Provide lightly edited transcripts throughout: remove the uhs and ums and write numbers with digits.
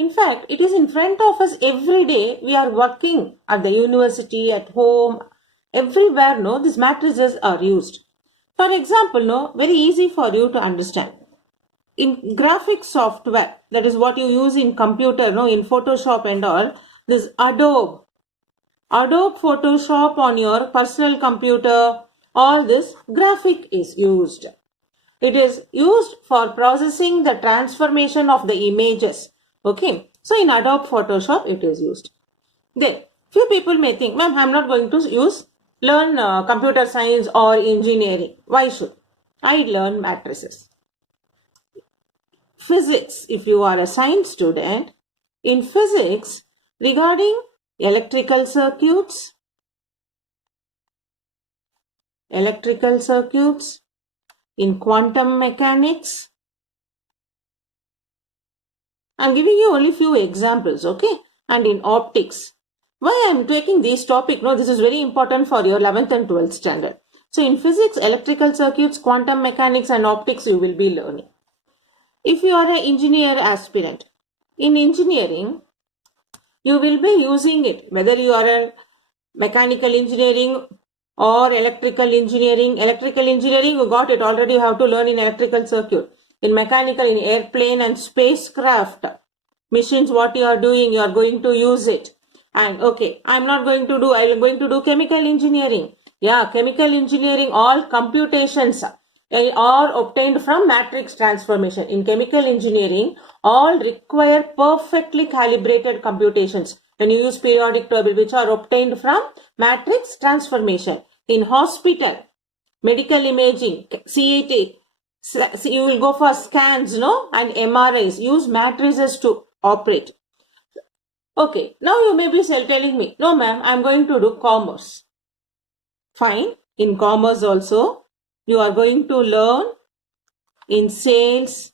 In fact, it is in front of us every day. We are working at the university, at home, everywhere. No, these matrices are used. For example, no, very easy for you to understand. In graphic software, that is what you use in computer, no, in Photoshop and all, this Adobe Photoshop on your personal computer, all this graphic is used. It is used for processing the transformation of the images. Okay, so in Adobe Photoshop it is used. Then few people may think, ma'am, I'm not going to learn computer science or engineering. Why should I learn matrices? Physics, if you are a science student, in physics, regarding electrical circuits, in quantum mechanics, I'm giving you only few examples, okay? And in optics. Why I'm taking this topic? No, this is very important for your 11th and 12th standard. So in physics, electrical circuits, quantum mechanics and optics you will be learning. If you are an engineer aspirant, in engineering, you will be using it. Whether you are a mechanical engineering or electrical engineering. Electrical engineering, you got it already. You have to learn in electrical circuit. In mechanical, in airplane and spacecraft machines, what you are doing, you are going to use it. And okay, I am going to do chemical engineering. Yeah, chemical engineering, all computations are obtained from matrix transformation. In chemical engineering, all require perfectly calibrated computations when you use periodic table, which are obtained from matrix transformation. In hospital, medical imaging, CAT, you will go for scans, no, and MRIs, use matrices to operate. Okay, now you may be telling me, no ma'am, I'm going to do commerce. Fine, in commerce also, you are going to learn in sales,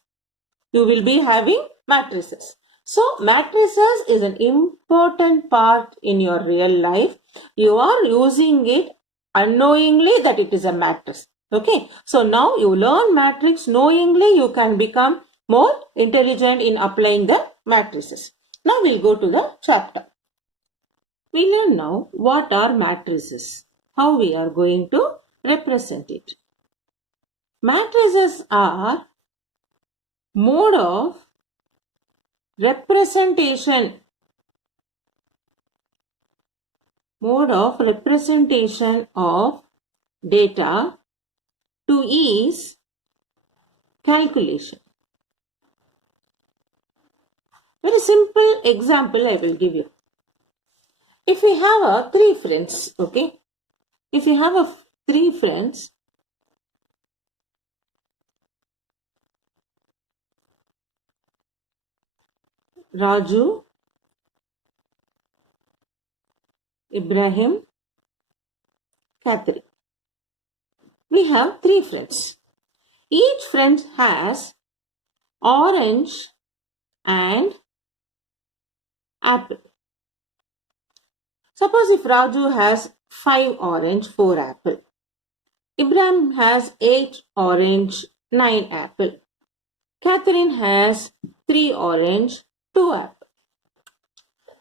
you will be having matrices. So, matrices is an important part in your real life. You are using it unknowingly that it is a matrix. Okay, so now you learn matrix knowingly, you can become more intelligent in applying the matrices. Now we'll go to the chapter. We learn now what are matrices, how we are going to represent it. Matrices are mode of representation of data to ease calculation. Very simple example I will give you. If we have three friends, okay? If you have three friends, Raju, Ibrahim, Catherine. We have three friends. Each friend has orange and apple. Suppose if Raju has 5 orange, 4 apple. Ibrahim has 8 orange, 9 apple. Catherine has 3 orange, 2 apple.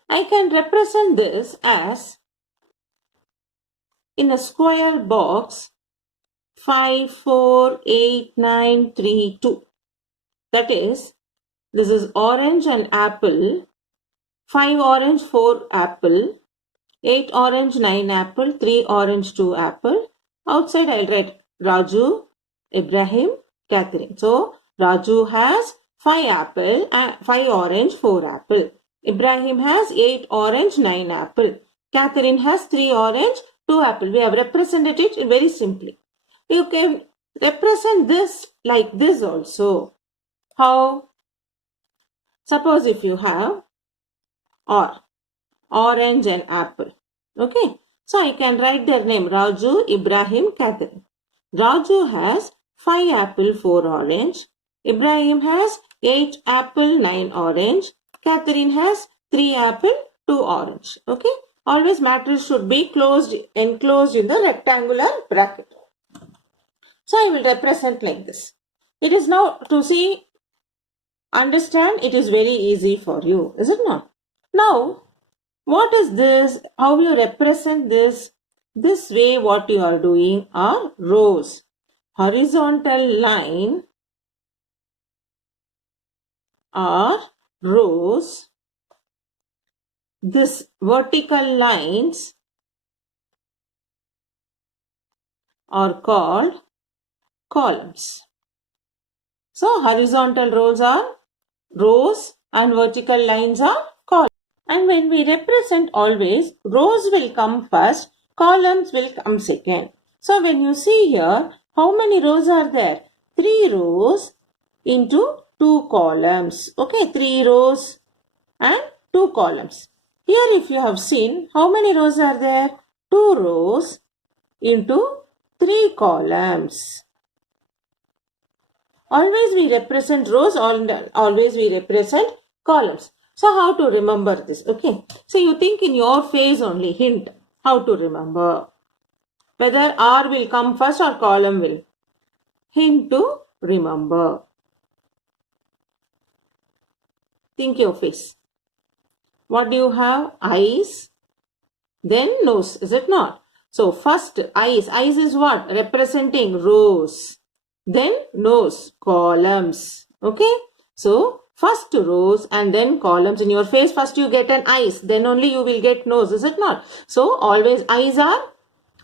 I can represent this as in a square box 5, 4, 8, 9, 3, 2. That is, this is orange and apple, 5 orange, 4 apple, 8 orange, 9 apple, 3 orange, 2 apple. Outside I'll write Raju, Ibrahim, Catherine. So, Raju has 5 apple, 5 orange, 4 apple. Ibrahim has 8 orange, 9 apple. Catherine has 3 orange, 2 apple. We have represented it very simply. You can represent this like this also. How? Suppose if you have orange and apple. Okay. So I can write their name Raju, Ibrahim, Catherine. Raju has 5 apple, 4 orange. Ibrahim has 8 apple, 9 orange. Catherine has 3 apple, 2 orange. Okay. Always matrix should be enclosed in the rectangular bracket. So I will represent like this. It is now to see understand, it is very easy for you, is it not? Now, what is this? How you represent this? This way what you are doing are rows. Horizontal line are rows. This vertical lines are called columns. So horizontal rows are rows and vertical lines are columns. And when we represent always, rows will come first, columns will come second. So when you see here, how many rows are there? 3 rows into 2 columns. Okay, 3 rows and 2 columns. Here if you have seen, how many rows are there? 2 rows into 3 columns. Always we represent rows, always we represent columns. So how to remember this? Okay. So you think in your face only, hint, how to remember. Whether R will come first or column will. Hint to remember. Think your face. What do you have? Eyes, then nose, is it not? So first eyes. Eyes is what? Representing rows. Then nose, columns. Okay. So first rows and then columns. In your face, first you get an eyes. Then only you will get nose, is it not? So always eyes are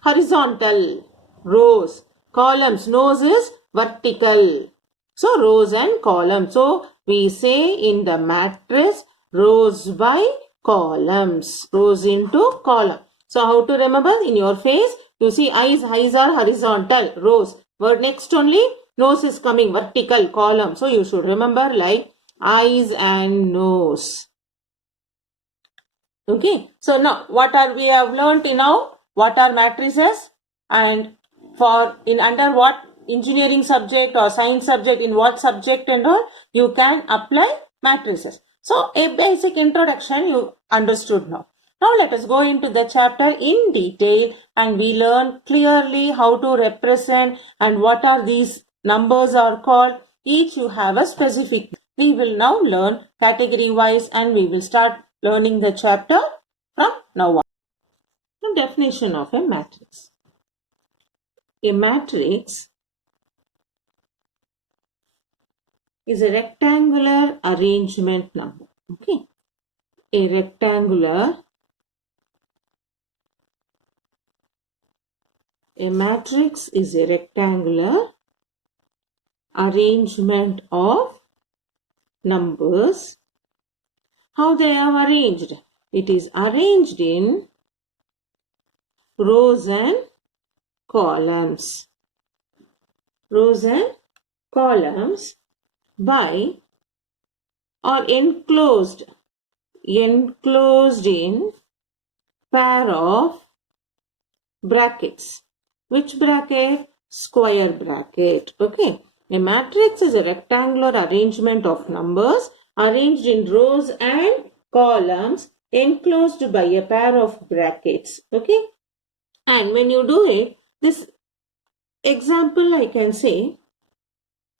horizontal. Rows. Columns. Nose is vertical. So rows and columns. So we say in the matrix, rows by columns. Rows into column. So how to remember? In your face, you see eyes are horizontal. Rows. Word next only, nose is coming vertical, column. So you should remember like eyes and nose. Okay. So now what are we have learnt now? What are matrices? And for in under what engineering subject or science subject, in what subject and all, you can apply matrices. So a basic introduction you understood now. Now let us go into the chapter in detail and we learn clearly how to represent and what are these numbers are called. Each you have a specific. We will now learn category wise and we will start learning the chapter from now on. The definition of a matrix. A matrix is a rectangular arrangement number. Okay. A matrix is a rectangular arrangement of numbers. How they are arranged? It is arranged in rows and columns. Rows and columns by or enclosed in pair of brackets. Which bracket? Square bracket. Okay. A matrix is a rectangular arrangement of numbers arranged in rows and columns enclosed by a pair of brackets. Okay. And when you do it, this example I can say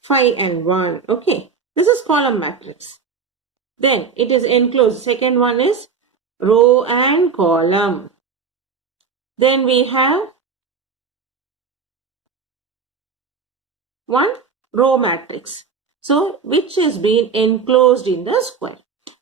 5 and 1. Okay. This is column matrix. Then it is enclosed. Second one is row and column. Then we have one row matrix. So which is being enclosed in the square.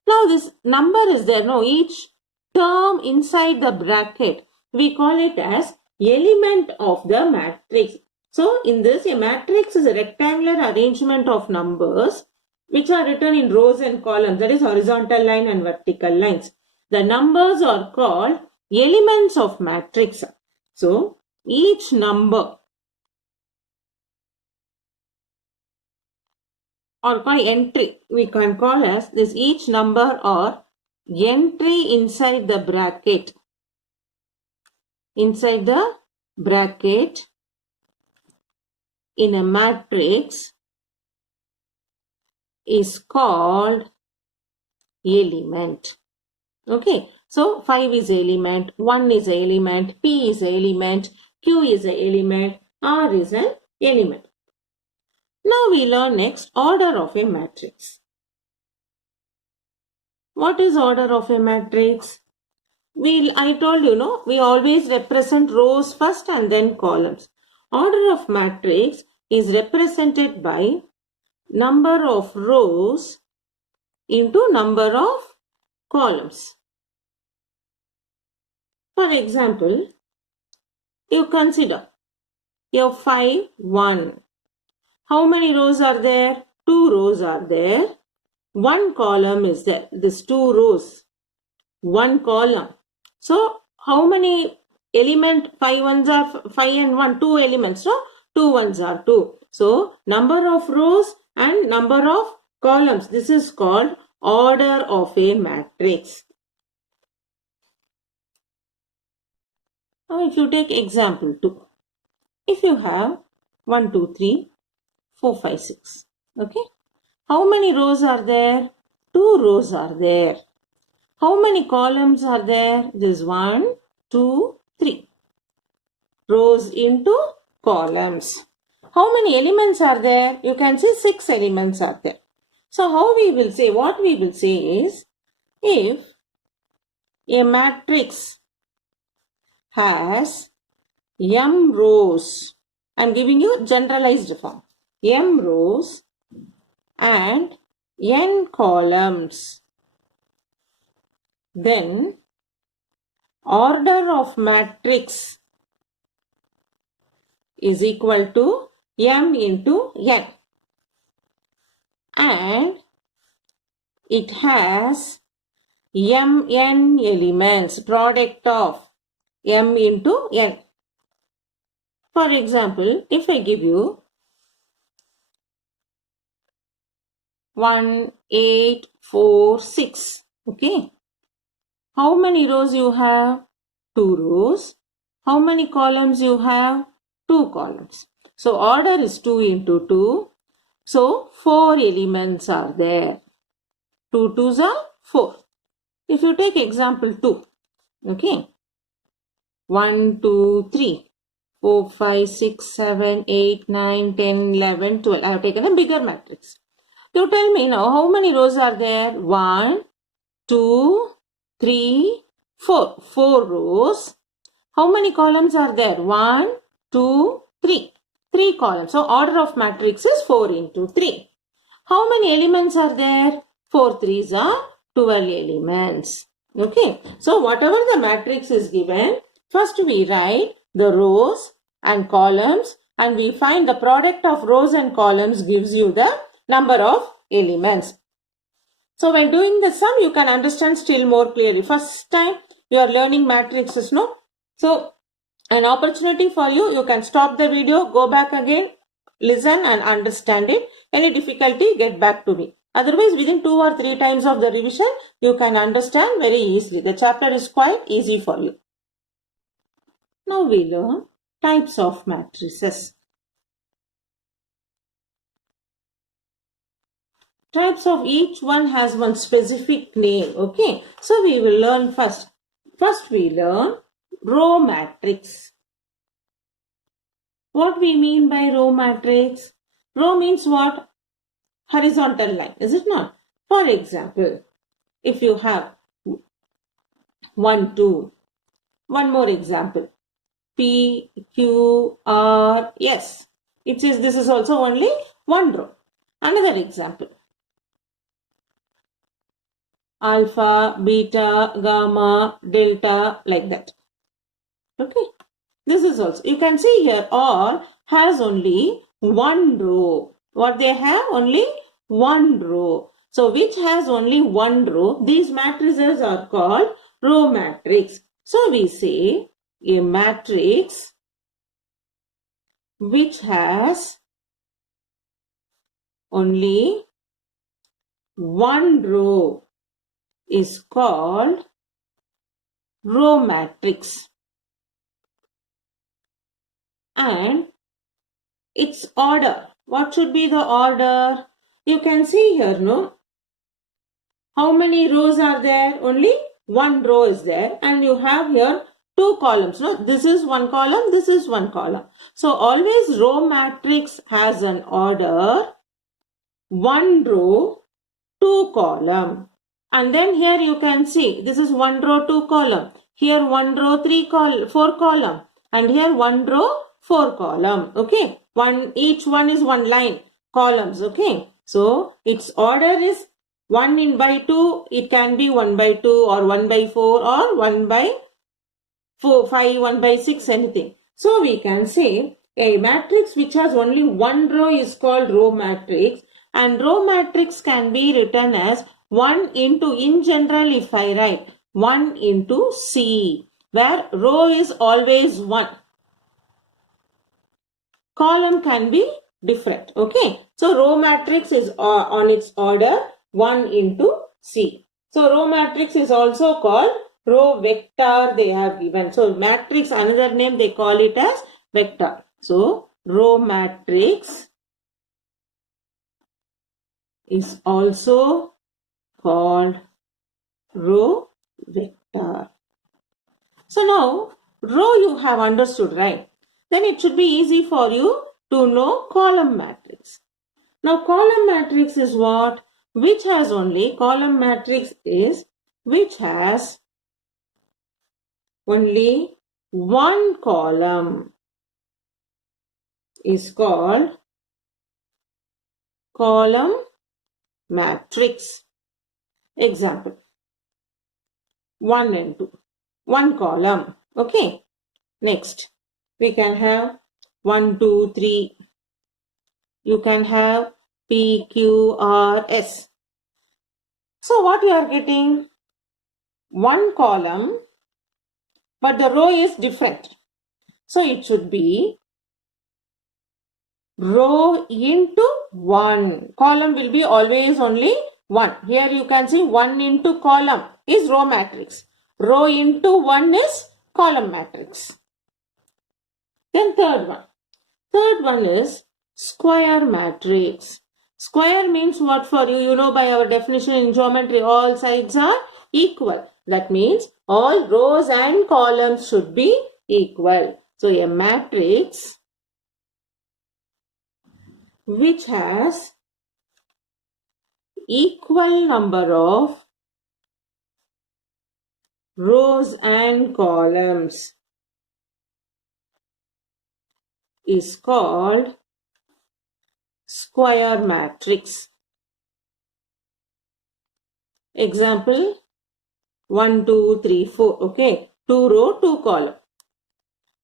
Now this number is there. No, each term inside the bracket, we call it as element of the matrix. So in this, a matrix is a rectangular arrangement of numbers which are written in rows and columns. That is horizontal line and vertical lines. The numbers are called elements of matrix. So each number or called entry, we can call as this each number or entry inside the bracket. Inside the bracket in a matrix is called element. Okay. So 5 is element, 1 is element, P is element, Q is an element, R is an element. Now we learn next order of a matrix. What is order of a matrix? I told you, no, we always represent rows first and then columns. Order of matrix is represented by number of rows into number of columns. For example, you consider F5, 1. How many rows are there? 2 rows are there. 1 column is there. This 2 rows. 1 column. So, how many element? 5 ones are 5 and 1. 2 elements. So, 2 ones are 2. So, number of rows and number of columns. This is called order of a matrix. Now, if you take example 2. If you have 1, 2, 3, 4, 5, 6. Okay. How many rows are there? 2 rows are there. How many columns are there? This 1, 2, 3. Rows into columns. How many elements are there? You can see 6 elements are there. So how we will say? What we will say is, if a matrix has m rows, I am giving you generalized form, m rows and n columns, then order of matrix is equal to m into n, and it has mn elements, product of m into n. For example, if I give you 1, 8, 4, 6, okay. How many rows you have? 2 rows. How many columns you have? 2 columns. So order is 2 into 2. So 4 elements are there. 2 2s are 4. If you take example 2, okay. 1, 2, 3, 4, 5, 6, 7, 8, 9, 10, 11, 12. I have taken a bigger matrix. You tell me now, how many rows are there? 1, 2, 3, 4. 4 rows. How many columns are there? 1, 2, 3. 3 columns. So order of matrix is 4 into 3. How many elements are there? 4 3s are 12 elements. Okay. So whatever the matrix is given, first we write the rows and columns, and we find the product of rows and columns gives you the number of elements. So when doing the sum, you can understand still more clearly. First time you are learning matrices, no? So an opportunity for you, you can stop the video, go back again, listen and understand it. Any difficulty, get back to me. Otherwise, within 2 or 3 times of the revision, you can understand very easily. The chapter is quite easy for you. Now we learn types of matrices. Types of each one has one specific name. Okay. So we will learn first. First we learn row matrix. What we mean by row matrix? Row means what? Horizontal line, is it not? For example, if you have 1, 2, one more example, P, Q, R, S. This is also only one row. Another example, alpha, beta, gamma, delta, like that. Okay. This is also, you can see here all has only one row. What they have? Only one row. So which has only one row? These matrices are called row matrix. So we say a matrix which has only one row is called row matrix. And its order. What should be the order? You can see here, no? How many rows are there? Only one row is there. And you have here 2 columns. No? This is one column, this is one column. So always row matrix has an order, one row, 2 column. And then here you can see this is 1 row 2 column. Here 1 row 4 column. And here 1 row 4 column. Okay. Each one is 1 line columns. Okay. So its order is 1 in by 2. It can be 1 by 2 or 1 by 4 or 1 by 5, 1 by 6, anything. So we can say a matrix which has only one row is called row matrix, and row matrix can be written as 1 into, in general if I write 1 into C, where row is always 1. Column can be different. Okay. So row matrix is on its order 1 into C. So row matrix is also called row vector they have given. So matrix, another name they call it as vector. So row matrix is also called row vector. So now row you have understood, right? Then it should be easy for you to know column matrix. Now column matrix is what? Which has only, column matrix is which has only one column is called column matrix. Example, 1 and 2, one column. Okay. Next, we can have 1, 2, 3. You can have P, Q, R, S. So what you are getting? One column, but the row is different. So it should be row into 1. Column will be always only 1. Here you can see 1 into column is row matrix. Row into 1 is column matrix. Then third one. Third one is square matrix. Square means what for you? You know by our definition in geometry, all sides are equal. That means all rows and columns should be equal. So a matrix which has equal number of rows and columns is called square matrix. Example, 1, 2, 3, 4. Okay, 2 row, 2 column.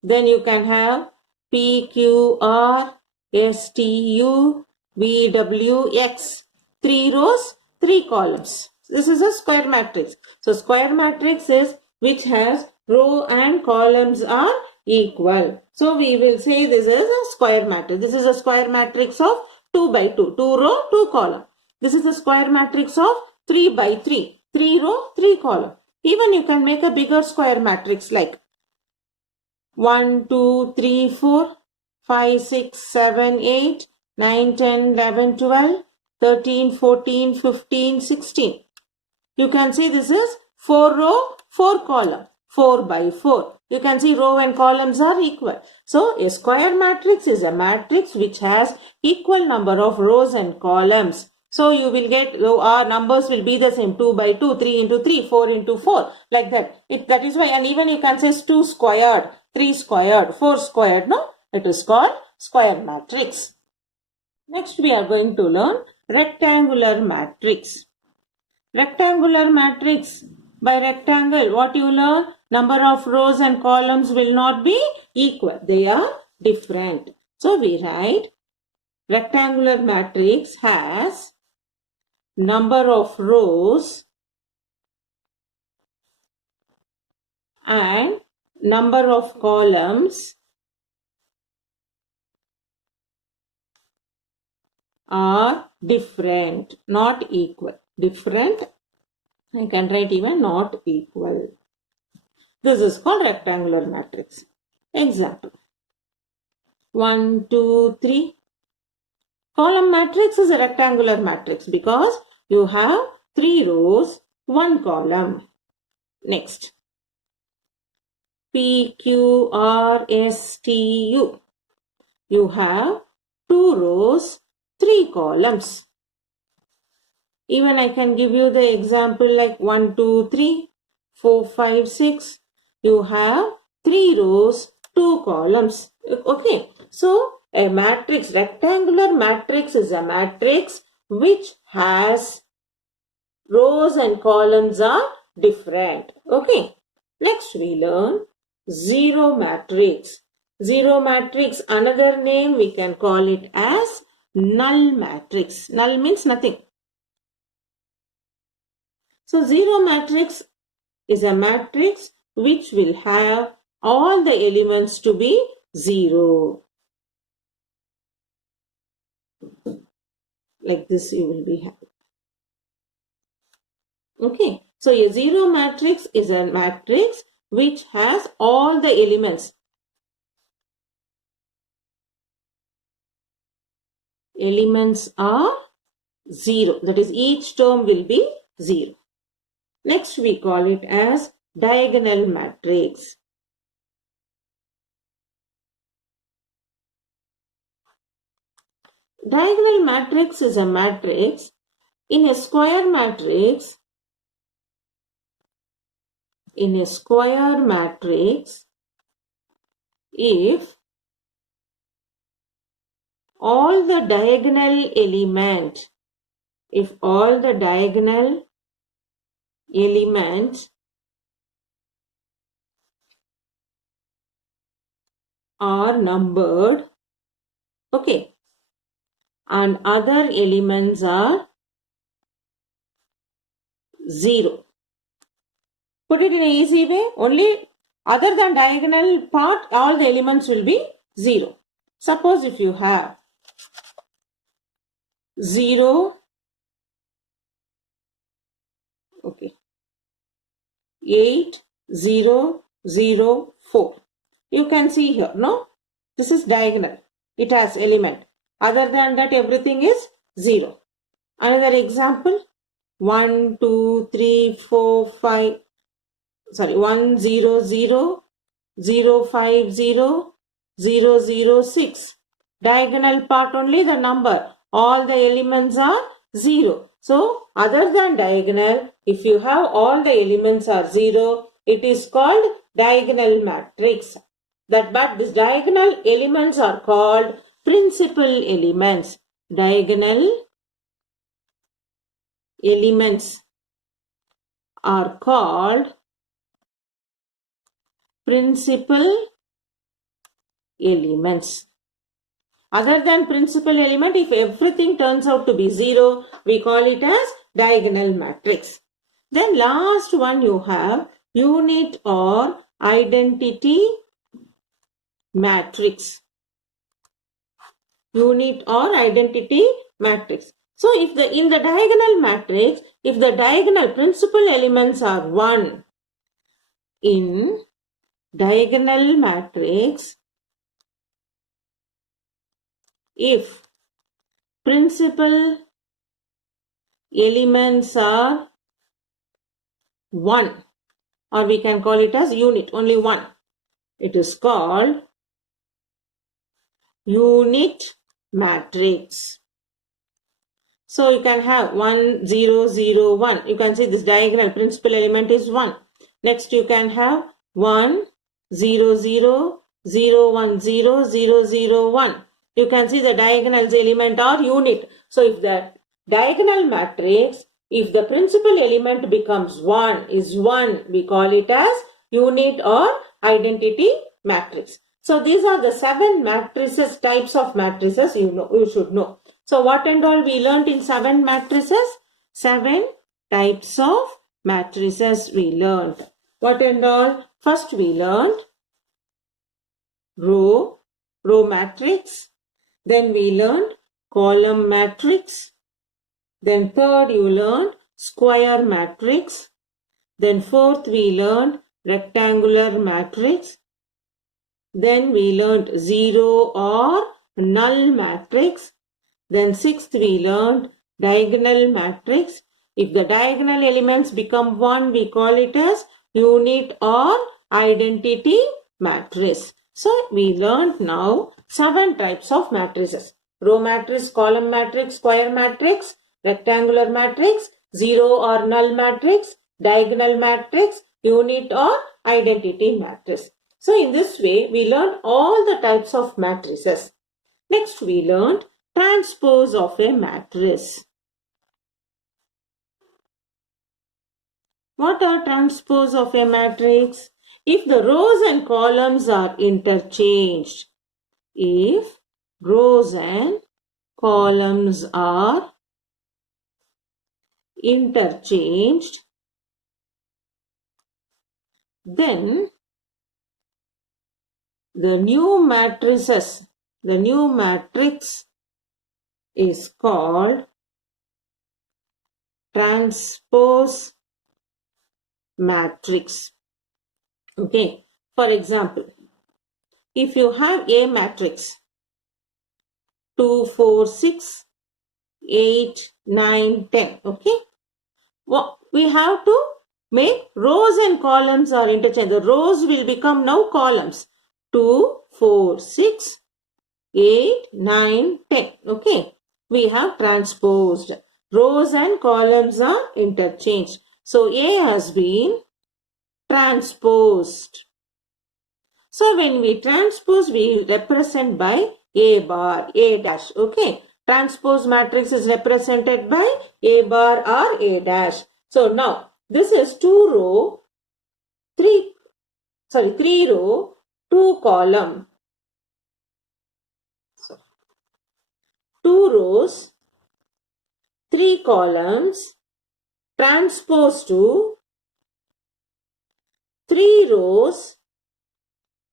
Then you can have P, Q, R, S, T, U, V, W, X. 3 rows, 3 columns. This is a square matrix. So square matrix is which has row and columns are equal. So we will say this is a square matrix. This is a square matrix of 2 by 2. 2 row, 2 column. This is a square matrix of 3 by 3. 3 row, 3 column. Even you can make a bigger square matrix like 1, 2, 3, 4, 5, 6, 7, 8, 9, 10, 11, 12, 13, 14, 15, 16. You can see this is 4 row, 4 column, 4 by 4. You can see row and columns are equal. So a square matrix is a matrix which has equal number of rows and columns. So you will get, our numbers will be the same, 2 by 2, 3 into 3, 4 into 4, like that. That is why, and even you can say 2 squared, 3 squared, 4 squared, no? It is called square matrix. Next we are going to learn rectangular matrix. Rectangular matrix, by rectangle, what you learn? Number of rows and columns will not be equal. They are different. So we write rectangular matrix has number of rows and number of columns are different, not equal. Different, I can write even not equal. This is called rectangular matrix. Example, 1, 2, 3. Column matrix is a rectangular matrix because you have 3 rows, 1 column. Next, P, Q, R, S, T, U. You have 2 rows, 3 columns. Even I can give you the example like 1, 2, 3, 4, 5, 6. You have 3 rows, 2 columns. Okay. So a matrix, rectangular matrix is a matrix which has rows and columns are different. Okay. Next we learn zero matrix. Zero matrix, another name we can call it as null matrix. Null means nothing. So zero matrix is a matrix which will have all the elements to be 0. Like this you will be having. Okay. So a zero matrix is a matrix which has all the elements. Elements are 0. That is, each term will be 0. Next we call it as diagonal matrix. Diagonal matrix is a matrix. In a square matrix, if all the diagonal elements are numbered, okay, and other elements are 0. Put it in an easy way, only other than diagonal part, all the elements will be 0. Suppose if you have 0, okay, 8, 0, 0, 4. You can see here, no? This is diagonal. It has element. Other than that, everything is 0. Another example, 1, 2, 3, 4, 5, 1, 0, 0, 0, 5, 0, 0, 0, 6. Diagonal part only the number. All the elements are 0. So, other than diagonal, if you have all the elements are 0, it is called diagonal matrix. But these diagonal elements are called principal elements. Diagonal elements are called principal elements. Other than principal element, if everything turns out to be 0, we call it as diagonal matrix. Then last one you have unit or identity matrix. Unit or identity matrix. So if in the diagonal matrix, if the diagonal principal elements are 1, in diagonal matrix, if principal elements are 1, or we can call it as unit, only 1, it is called unit matrix. So you can have 1, 0, 0, 1. You can see this diagonal principal element is 1. Next you can have 1, 0, 0, 0, 1, 0, 0, 0, 1. You can see the diagonals element or unit. So if the diagonal matrix, if the principal element becomes 1, is 1, we call it as unit or identity matrix. So these are the 7 matrices, types of matrices you should know. So what and all we learnt in 7 matrices? 7 types of matrices we learnt. What and all? First we learnt row matrix. Then we learned column matrix. Then third you learned square matrix. Then fourth we learned rectangular matrix. Then we learned zero or null matrix. Then sixth we learned diagonal matrix. If the diagonal elements become 1, we call it as unit or identity matrix. So we learned now 7 types of matrices. Row matrix, column matrix, square matrix, rectangular matrix, zero or null matrix, diagonal matrix, unit or identity matrix. So in this way, we learned all the types of matrices. Next, we learned transpose of a matrix. What are transpose of a matrix? If the rows and columns are interchanged. If rows and columns are interchanged, then the new matrix is called transpose matrix. Okay, for example, if you have a matrix 2, 4, 6, 8, 9, 10, okay, well, we have to make rows and columns are interchanged. The rows will become now columns. 2, 4, 6, 8, 9, 10. Okay. We have transposed. Rows and columns are interchanged. So A has been transposed. So when we transpose, we represent by A bar, A dash. Okay. Transpose matrix is represented by A bar or A dash. So now this is 3 row, 2 column. 2 rows, 3 columns transpose to 3 rows,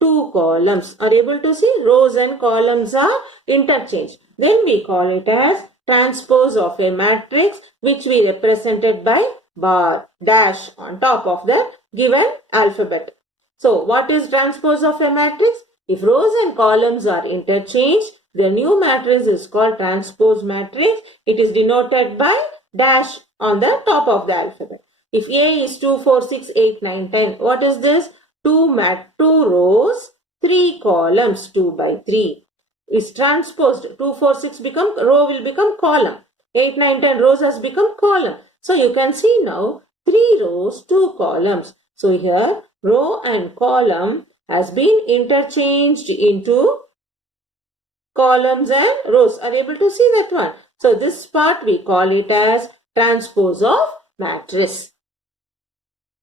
2 columns. Are able to see? Rows and columns are interchanged. Then we call it as transpose of a matrix, which we represented by bar, dash on top of the given alphabet. So what is transpose of a matrix? If rows and columns are interchanged, the new matrix is called transpose matrix. It is denoted by dash on the top of the alphabet. If A is 2, 4, 6, 8, 9, 10, what is this? 2 rows, 3 columns, 2 by 3. Is transposed. 2, 4, 6 become row will become column. 8, 9, 10 rows has become column. So you can see now 3 rows, 2 columns. So here row and column has been interchanged into columns and rows. Are able to see that one? So this part we call it as transpose of matrix.